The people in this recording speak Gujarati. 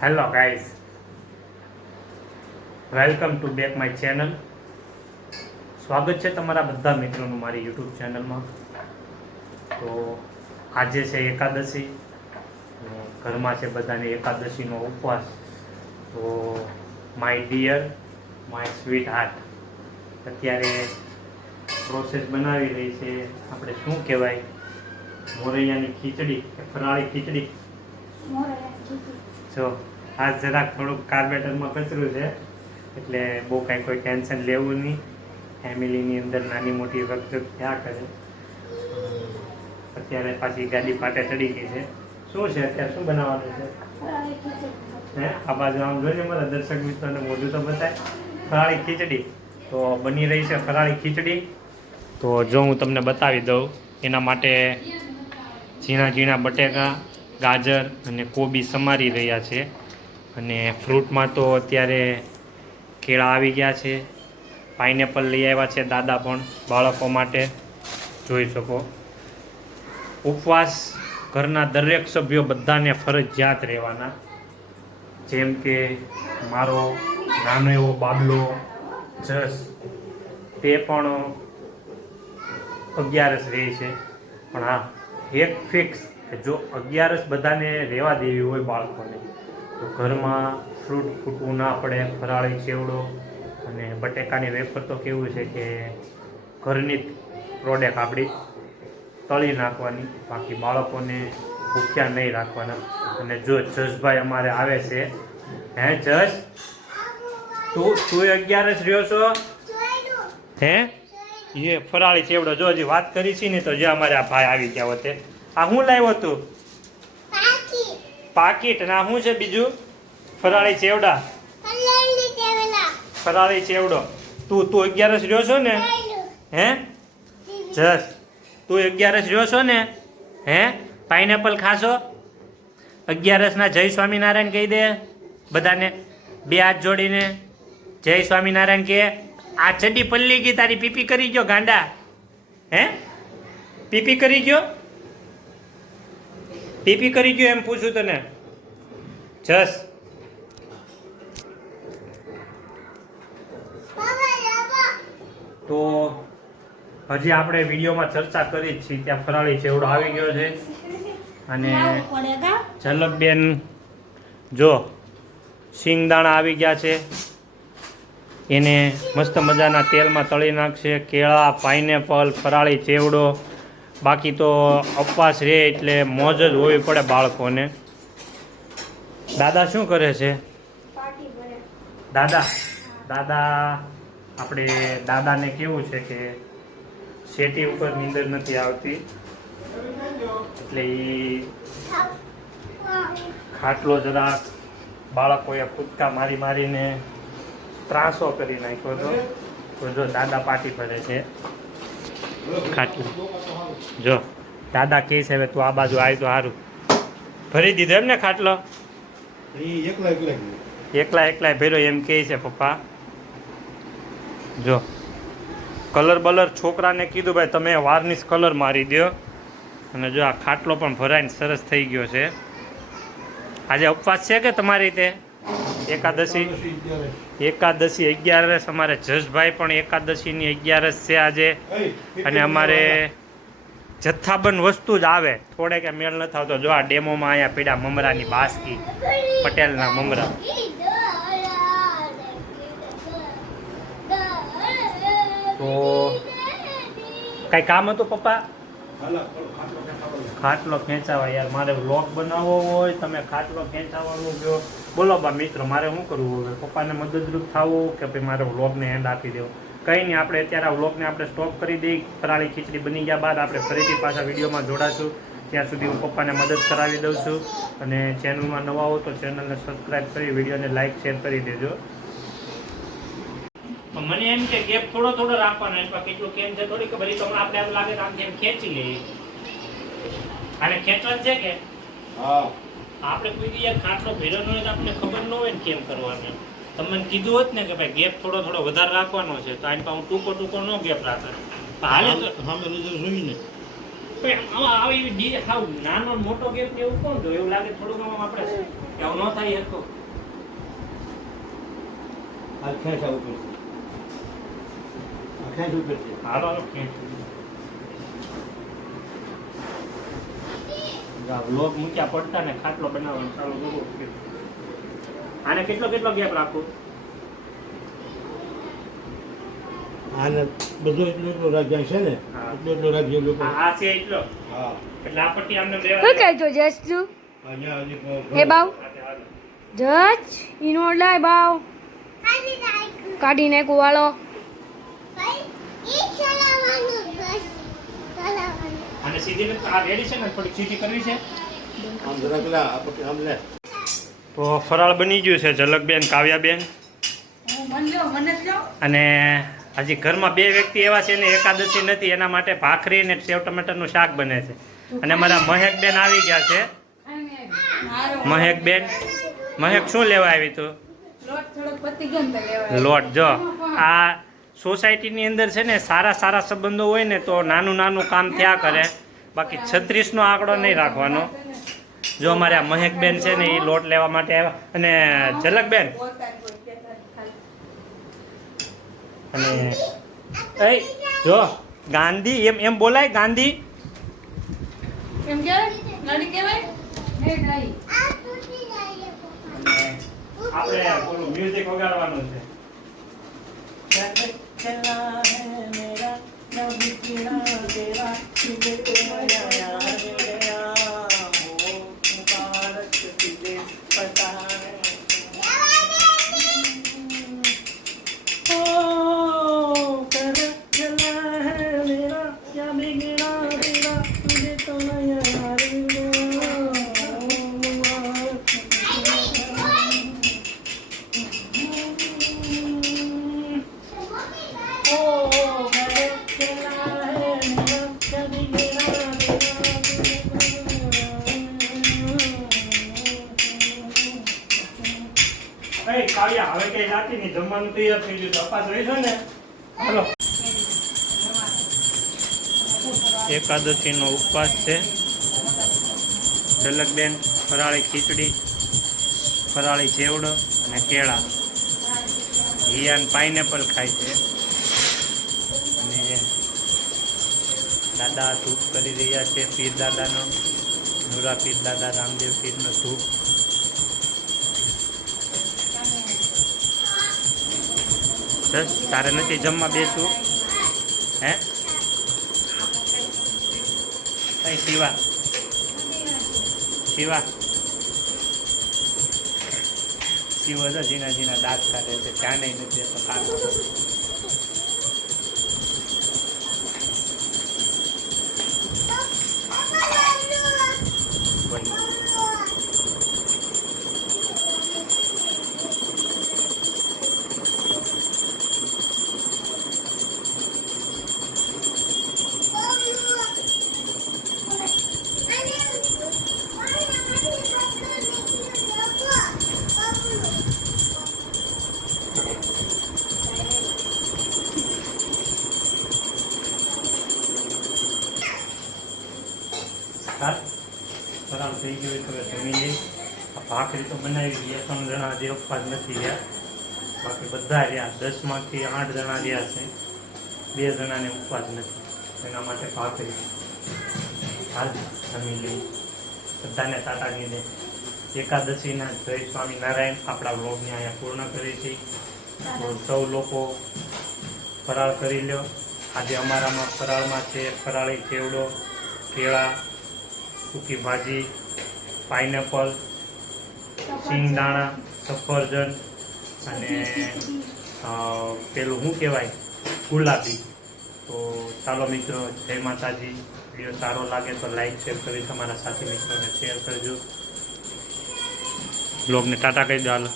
Hello guys, welcome to back my channel. સ્વાગત છે તમારા બધા મિત્રોનું મારી યુટ્યુબ ચેનલમાં. તો આજે છે એકાદશી, ઘરમાં છે બધાને એકાદશીનો ઉપવાસ. તો my dear, my sweetheart અત્યારે પ્રોસેસ બનાવી રહી છે. આપણે શું કહેવાય, મોરૈયાની ખીચડી કે ફરાળી ખીચડી. જો આ જરાક થોડુંક કાર્બેટરમાં કચરું છે, એટલે બહુ કાંઈ કોઈ ટેન્શન લેવું નહીં. ફેમિલીની અંદર નાની મોટી વખત ક્યાં કરે. અત્યારે પાછી ગાડી પાટે ચડી ગઈ છે. શું છે અત્યારે, શું બનાવવાનું છે? હે, આ બાજુ આમ જોઈને મારા દર્શક મિત્રોને મોઢું તો બતાય. ફરાળી ખીચડી તો બની રહી છે. ફરાળી ખીચડી તો જો હું તમને બતાવી દઉં. એના માટે ઝીણા ઝીણા બટેકા, ગાજર અને કોબી સમારી રહ્યા છે. અને ફ્રૂટમાં તો અત્યારે કેળા આવી ગયા છે, પાઇનેપલ લઈ આવ્યા છે દાદા પણ બાળકો માટે. જોઈ શકો, ઉપવાસ ઘરના દરેક સભ્યો બધાને ફરજિયાત રહેવાના. જેમ કે મારો નાનો એવો બાબલો જસ, તે પણ 11 રહે છે. પણ હા, એક ફિક્સ કે જો 11 બધાને રહેવા દેવી હોય બાળકોને, તો ઘરમાં ફ્રૂટ ફૂટવું ના પડે. ફરાળી ચેવડો અને બટેકાની વેફર તો કેવું છે કે ઘરની પ્રોડક્ટ આપણી તળી નાખવાની, બાકી બાળકોને ભૂખ્યા નહીં રાખવાના. અને જો જસભાઈ અમારે આવે છે. હે જસ, તું 11 રહ્યો છો? હે, એ ફરાળી ચેવડો જો હજી વાત કરી છે ને, તો જે અમારે આ ભાઈ આવી ગયા હોતે. આ હું લાવ્યો તું? પાકીટ. ના શું છે બીજું? ફરાળી ચેવડા, ફરાળી ચેવડો. તું 11 રહ્યો છો ને? હે જસ, તું 11 રહ્યો છો ને? હે, પાઇનેપલ ખાશો? 11 જય સ્વામિનારાયણ કહી દે બધાને, 2 હાથ જોડીને જય સ્વામિનારાયણ કે. આ ચડી પલ્લી ગઈ તારી, પીપી કરી ગયો ગાંડા? હે, પીપી કરી ગયો? પીપી કરી ગયો એમ પૂછું તને જસ. તો હજી આપણે વિડીયોમાં ચર્ચા કરી જ છીએ ત્યાં ફરાળી ચેવડો આવી ગયો છે. અને ઝલકબેન જો સિંગદાણા આવી ગયા છે, એને મસ્ત મજાના તેલમાં તળી નાખશે. કેળા, પાઇનેપલ, ફરાળી ચેવડો. બાકી તો ઉપવાસ રહે એટલે મોજ જ હોવી પડે બાળકોને. દાદા શું કરે છે? દાદા આપણે દાદાને કેવું છે કે શેટી ઉપર નીંદર નથી આવતી, એટલે એ ખાટલો જરાક બાળકોએ કૂદકા મારીને ત્રાસો કરી નાખ્યો હતો. તો જો દાદા પાટી ભરે છે ખાટલો. જો દાદા કહે છે હવે તું આ બાજુ આવી તો સારું. ભરી દીધો એમ ને ખાટલો? એકલા ભર્યો એમ કહે છે પપ્પા. જો કલર બલર છોકરાને કીધું ભાઈ તમે વાર્નિશ કલર મારી દો. અને જો આ ખાટલો પણ ભરાઈને સરસ થઈ ગયો છે. આજે ઉપવાસ છે કે તમારી રીતે? એકાદશી 11. અમારે જસભાઈ પણ એકાદશીની 11 છે આજે. અને અમારે જથ્થાબંધ વસ્તુ જ આવે, થોડે કે મેળ નથી આવતો. જો આ ડેમોમાં અહીંયા પીડા મમરાની બાસકી, પટેલના મમરા. તો કઈ કામ હતું પપ્પા? ખાટલો ખેંચાવા યાર, મારે વ્લોગ બનાવવો હોય, તમે ખાટલો ખેંચાવાનું કહો. બોલો બા મિત્રો, મારે શું કરવું હવે? પપ્પાને મદદરૂપ થવું કે ભાઈ મારે વ્લોગને એન્ડ આપી દેવો? કંઈ નહીં, આપણે અત્યારે આ વ્લોગને આપણે સ્ટોપ કરી દઈએ. ફરાળી ખીચડી બની ગયા બાદ આપણે ફરીથી પાછા વિડીયોમાં જોડાશું. ત્યાં સુધી હું પપ્પાને મદદ કરાવી દઉં છું. અને ચેનલમાં નવા હો તો ચેનલને સબસ્ક્રાઈબ કરી વિડીયોને લાઇક શેર કરી દેજો. મને એમ કે ગેપ થોડો રાખવાનો, એમાં કેટલું કેમ છે થોડી ખબર. તો આપણે એમ લાગે આમ જેમ ખેંચી લઈએ. આને ખેંચવાનું છે કે આપણે કોઈ દી ખાટલો ભેરો ન હોય તો આપણે ખબર ન હોય ને કેમ કરવાનું. તમને કીધું હોત ને કે ભાઈ ગેપ થોડો વધારે રાખવાનો છે, તો આની પાસે હું ટૂંકો ન ગેપ રાખે. હાલે તો સામે નજર જોઈને આવી નાનો મોટો ગેપ એવું કોણ જો એવું લાગે થોડુંક આપણે એવું ન થાય તો હાલો હાલો ખેંચ લોક મૂક્યા પડતા ને ખાટલો બનાવવાનો ચાલુ કરવો. આને કેટલો કેટલો ગેપ રાખો? આને બધું એટલું એટલું રાખ્યા છે ને, એટલું રાખજો લોકો. આ છે એટલો. હા, એટલે આ પટ્ટી આમને લેવા શું કહે છો જસ તું? અહીંયા હજી હે બાવ જજ ઈનો લાય બાવ કાઢી નાખો વાળો. અને સીધી આ રેડી છે ને, થોડી સીધી કરવી છે. આમ જરા પેલા આ પટ્ટી આમ લે. તો ફરાળ બની ગયું છે ઝલકબેન, કાવ્યાબેન. અને હજી ઘરમાં 2 વ્યક્તિ એવા છે ને એકાદશી નથી, એના માટે ભાખરી અને સેવ ટમેટાનું શાક બને છે. અને મારા મહેકબેન આવી ગયા છે. મહેકબેન, મહેક શું લેવા આવી તું? લોટ. જો આ સોસાયટીની અંદર છે ને સારા સારા સંબંધો હોય ને તો નાનું નાનું કામ થયા કરે, બાકી 36નો આંકડો નહીં રાખવાનો. જો અમારે આ મહેકબેન છે ને એ લોટ લેવા માટે આવ્યા. અને ઝલકબેન અને એ જો ગાંધી એમ એમ બોલાય, ગાંધી એમ કહેવાય ગાડી કહેવાય ને ગાડી. આપણે બોલું મ્યુઝિક વગાડવાનું છે. કાવ્યા હવે કઈ રાતી ની જમવાનું તૈયાર થઈ ગયું. અપાસ રહીશો ને, હાલો. એકાદશીનો ઉપવાસ છે. ઝલકબેન ફરાળી ખીચડી, ફરાળી ચેવડો અને કેળા. હિયાન પાઇનેપલ ખાય છે. અને દાદા ધૂપ કરી રહ્યા છે પીર દાદાનો, નુરા પીર દાદા, રામદેવ પીરનો ધૂપ. બસ તારે નથી જમવા બેસવું હે? કઈ શિવા શિવા શિવો તો ઝીણા ઝીણા દાંત કાઢે છે, ત્યાં નહીં નથી દેતો કાઢો. ફરાળ થઈ ગયું તો જમી લઈ. આ ભાખરી તો બનાવી ગયા, 3 જણા જે ઉપવાસ નથી રહ્યા, બાકી બધા રહ્યા. 10માંથી 8 જણા રહ્યા છે, 2 જણાને ઉપવાસ નથી, એના માટે ભાખરી. હાલ જમી લઈ, બધાને ટાટા કીધે. એકાદશીના જય સ્વામિનારાયણ. આપણા વ્લોગને અહીંયા પૂર્ણ કરીએ છીએ. તો સૌ લોકો ફરાળ કરી લો. આજે અમારામાં ફરાળમાં છે ફરાળી ચેવડો, કેળા, સૂકી ભાજી, પાઇનેપલ, સિંગદાણા, સફરજન અને પેલું શું કહેવાય ગુલાબી. તો ચાલો મિત્રો, જય માતાજી. વિડીયો સારો લાગે તો લાઈક શેર કરી તમારા સાથી મિત્રોને શેર કરજો. બ્લોગને ટાટા કહી દો. હાલો.